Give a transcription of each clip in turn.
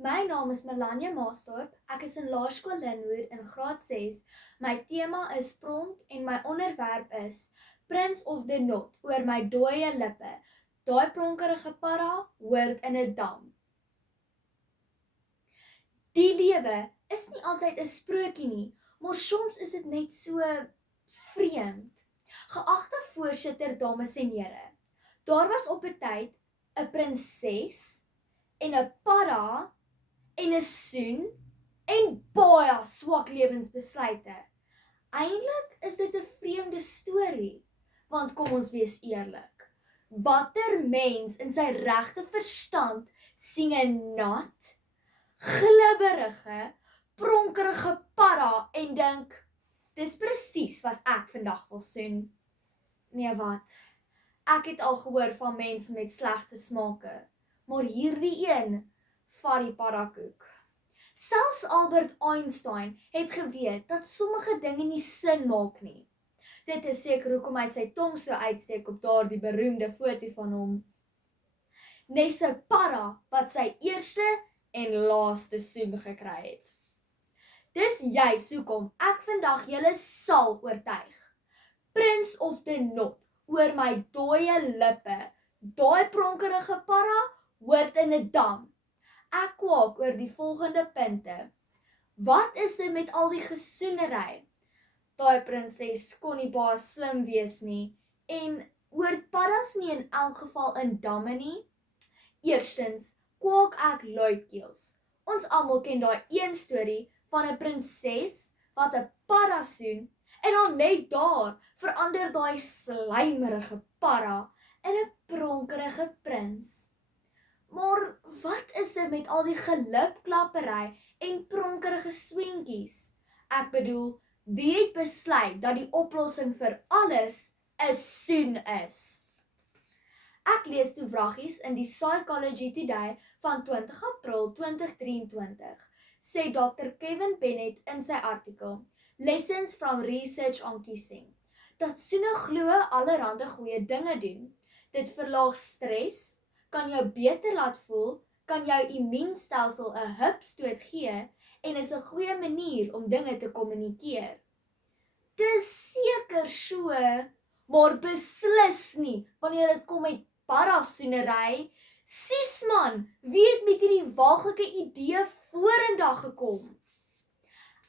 My naam is Melania Maasdorp. Ek is in Laerskool Linwood in graad 6. My tema is pronk en my onderwerp is Prince of the Knot oor my dooie lippe. Daai pronkerige para hoort in 'n dam. Die lewe is nie altyd 'n sprokie nie, maar soms is dit net so vreemd. Geagte voorsitter, dames en here, daar was op 'n tyd 'n prinses en 'n para en 'n soen en baie swak lewensbesluite. Eintlik is dit 'n vreemde storie, want kom ons wees eerlik. Watter mens in sy regte verstand sien 'n nat, glibberige, pronkerige para en dink, dis presies wat ek vandag wil soen. Nee wat, ek het al gehoor van mense met slegte smake, maar hierdie een vat die parakoek. Selfs Albert Einstein het geweet dat sommige dinge nie sin maak nie. Dit is seker hoekom hy sy tong so uitsteek op daardie beroemde foto van hom. Nes 'n para wat sy eerste en laaste soen gekry het. Dis juis hoekom ek vandag julle sal oortuig. Prince of the Knot oor my dooie lippe. Daai pronkerige para hoort in 'n dam. Ek kwak oor die volgende punte. Wat is dit met al die gesoenery? Daai prinses kon nie baie slim wees nie en hoort paras nie in elk geval in damme nie. Eerstens kwak ek luidkeels. Ons almal ken daai een storie van 'n prinses wat 'n para soen en dan net daar verander daai slymerige para in 'n pronkerige prins. Maar wat is dit met al die gelipklappery en pronkerige swentjies? Ek bedoel, wie het besluit dat die oplossing vir alles 'n soen is? Ek lees toe vraggies in die Psychology Today van 20 April 2023, sê Dr. Kevin Bennett in sy artikel Lessons from Research on Kissing, dat soene glo allerhande goeie dinge doen. Dit verlaag stres, kan jou beter laat voel, kan jou immuunstelsel 'n hupstoot gee en is 'n goeie manier om dinge te kommunikeer. Dis seker so, maar beslis nie wanneer dit kom met parasoenery. Sies man, wie het met hierdie waaglike idee vorendag gekom?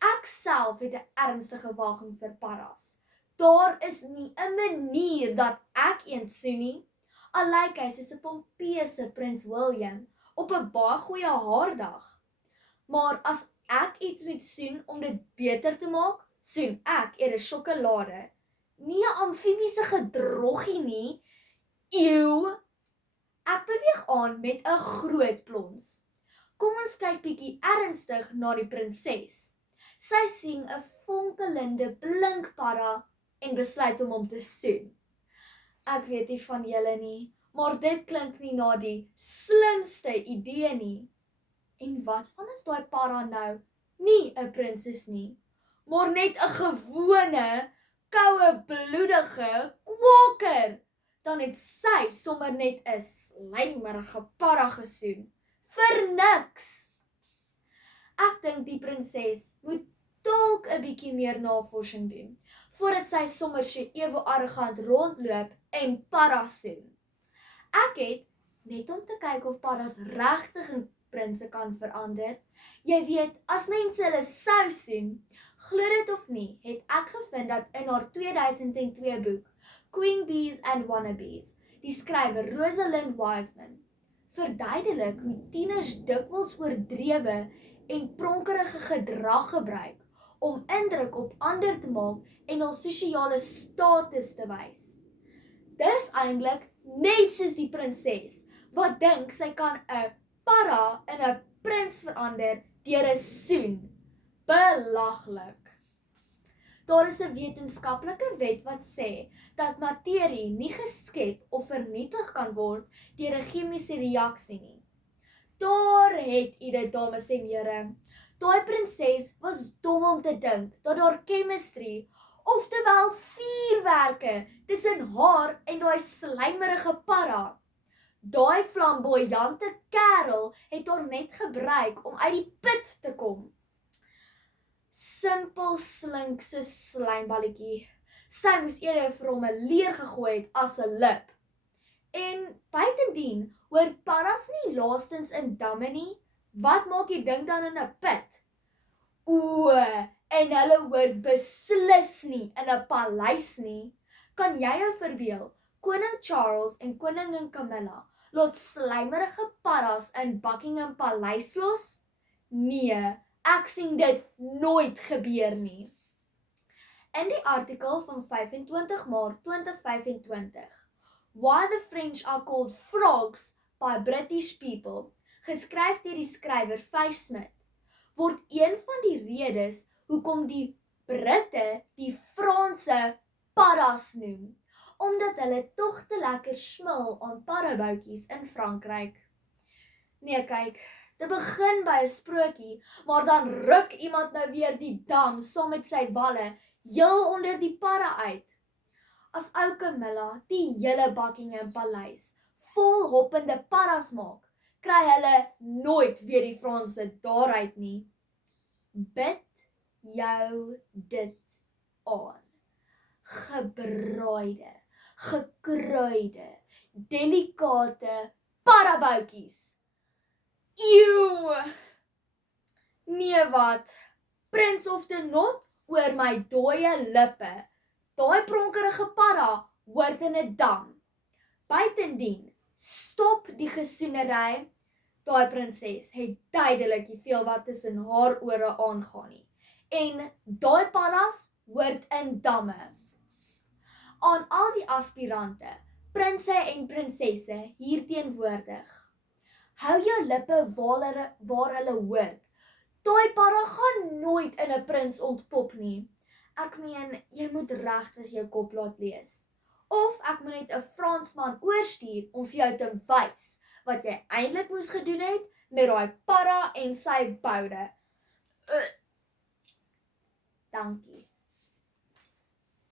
Ek self het 'n ernstige waging vir paras. Daar is nie 'n manier dat ek een soen nie. Al lyk hy soos 'n pompeuze Prins William op 'n baie goeie haardag. Maar as ek iets moet soen om dit beter te maak, soen ek eerder sjokolade. Nie 'n amfibiese gedroggie nie. Ew. Ek beweeg aan met 'n groot plons. Kom ons kyk bietjie ernstig na die prinses. Sy sien 'n fonkelende blink para en besluit om hom te soen. Ek weet nie van julle nie, maar dit klink nie na die slimste idee nie. En wat van as daai para nou nie 'n prinses nie, maar net 'n gewone, koue, bloedige kwaker? Dan het sy sommer net 'n slymerige para gesoen. Vir niks. Ek dink die prinses moet dalk 'n bietjie meer navorsing doen, voordat sy sommer so ewe arrogant rondloop en paras soen. Ek het, net om te kyk of paras regtig in prinse kan verander, jy weet, as mense hulle sou soen, glo dit of nie, het ek gevind dat in haar 2002 boek, Queen Bees and Wannabes, die skrywer Rosalind Wiseman, verduidelik hoe tieners dikwels oordrewe en pronkerige gedrag gebruik om indruk op ander te maak en hul sosiale status te wys. Dis eintlik net soos die prinses, wat dink sy kan 'n para in 'n prins verander deur 'n soen. Belaglik. Daar is 'n wetenskaplike wet wat sê dat materie nie geskep of vernietig kan word deur 'n chemiese reaksie nie. Daar het u dit, dames en here. Daai prinses was dom om te dink dat daar chemistry, oftewel vuurwerke, tussen haar en daai slymerige para. Daai flamboyante kerel het haar net gebruik om uit die put te kom. Simpel slinkse slijmballetjie. Sy moes eerder vir hom 'n leer gegooi het as 'n lip. En buitendien, hoor paddas nie laastens in damme nie. Wat maak jy dink dan in 'n put? O, en hulle hoort beslis nie in 'n paleis nie. Kan jy jou verbeel, koning Charles en koningin Camilla laat slijmerige paddas in Buckingham Paleis los? Nee, ek sien dit nooit gebeur nie. In die artikel van 25 Maart 2025, Why the French are called frogs by British people, geskryf deur die skrywer Faye Smith, word een van die redes hoekom die Britte die Franse paddas noem, omdat hulle tog te lekker smil aan paddaboutjies in Frankryk. Nee, kyk, dit begin by 'n sprokie, maar dan ruk iemand nou weer die dam saam met sy walle heel onder die padda uit. As ou Camilla die hele Buckingham Paleis vol hoppende paddas maak, kry hulle nooit weer die Franse daaruit nie. Bid jou dit aan. Gebraaide, gekruide, delikate paddaboutjies. Eeuw! Nee wat, Prince of the Not oor my dooie lippe. Daai pronkerige padda hoort in 'n dam. Buitendien, stop die gesoenery. Daai prinses het duidelik nie veel wat tussen haar ore aangaan nie. En daai paddas hoort in damme. Aan al die aspirante, prinse en prinsesse hier teenwoordig. Hou jou lippe waar hulle hoort. Daai padda gaan nooit in 'n prins ontpop nie. Ek meen, jy moet regtig jou kop laat lees. Of ek moet net 'n Fransman oorstuur om vir jou te wys wat jy eintlik moes gedoen het met daai padda en sy boude. Dankie.